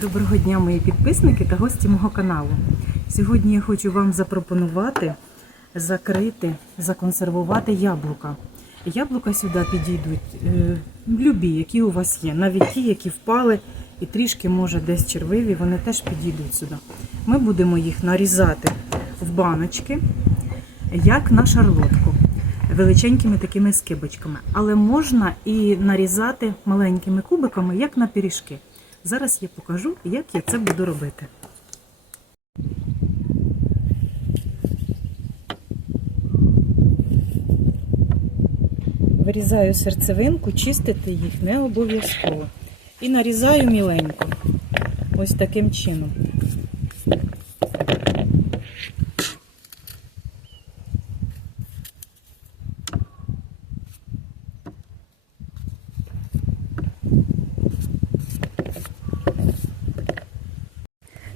Доброго дня, мої підписники та гості мого каналу. Сьогодні я хочу вам запропонувати закрити, законсервувати яблука. Яблука сюди підійдуть е, любі, які у вас є, навіть ті, які впали і трішки, може, десь червиві, вони теж підійдуть сюди. Ми будемо їх нарізати в баночки, як на шарлотку, величенькими такими скибочками. Але можна і нарізати маленькими кубиками, як на пиріжки. Зараз я покажу, як я це буду робити. Вирізаю серцевинку, чистити їх не обов'язково. І нарізаю міленько. Ось таким чином.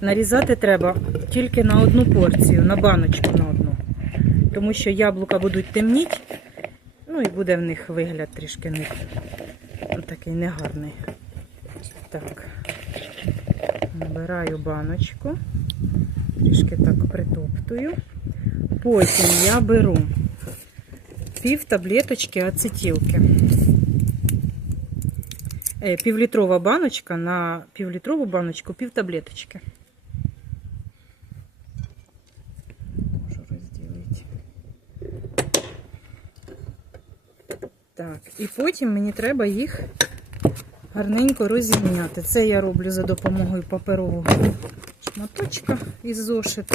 Нарізати треба тільки на одну порцію, на баночку на одну. Тому що яблука будуть темніти, ну і буде в них вигляд трішки не такий негарний. Так, набираю баночку, трішки так притоптую. Потім я беру пів таблеточки ацетилки. Е, Півлітрова баночка на півлітрову баночку пів таблеточки. Так, і потім мені треба їх гарненько розімняти. Це я роблю за допомогою паперового шматочка із зошиту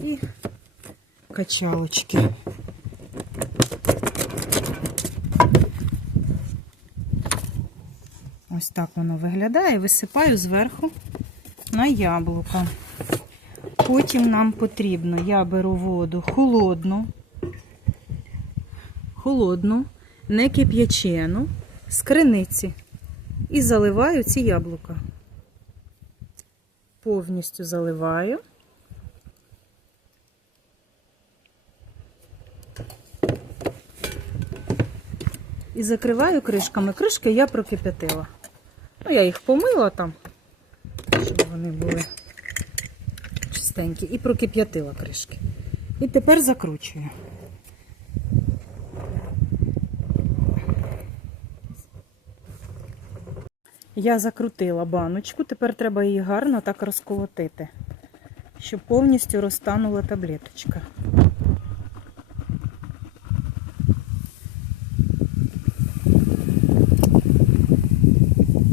і качалочки. Ось так воно виглядає. Висипаю зверху на яблука. Потім нам потрібно, я беру воду холодну, холодну, не кип'ячену, з криниці. І заливаю ці яблука. Повністю заливаю. І закриваю кришками. Кришки я прокип'ятила. Ну, я їх помила там, щоб вони були чистенькі. І прокип'ятила кришки. І тепер закручую. Я закрутила баночку, тепер треба її гарно так розколотити, щоб повністю розтанула таблеточка.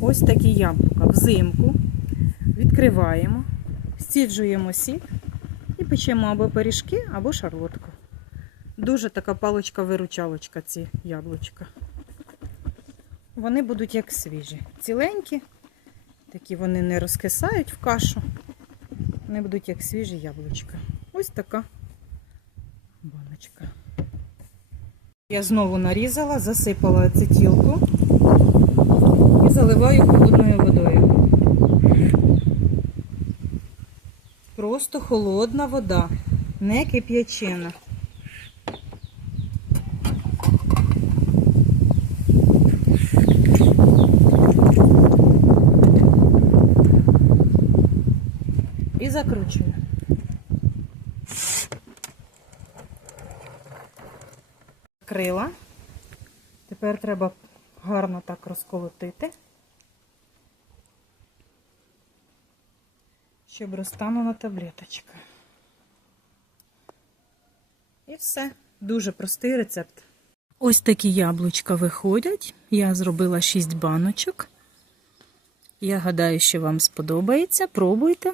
Ось такі яблука взимку. Відкриваємо, стіджуємо сік і печемо або пиріжки, або шарлотку. Дуже така палочка-виручалочка ці яблучка. Вони будуть як свіжі. Ціленькі, такі вони не розкисають в кашу. Вони будуть як свіжі яблучка. Ось така баночка. Я знову нарізала, засипала ацетілку і заливаю холодною водою. Просто холодна вода, не кип'ячена. І закручую. Крила. Тепер треба гарно так розколотити, щоб розтанула таблеточка. І все. Дуже простий рецепт. Ось такі яблучка виходять. Я зробила 6 баночок. Я гадаю, що вам сподобається. Пробуйте,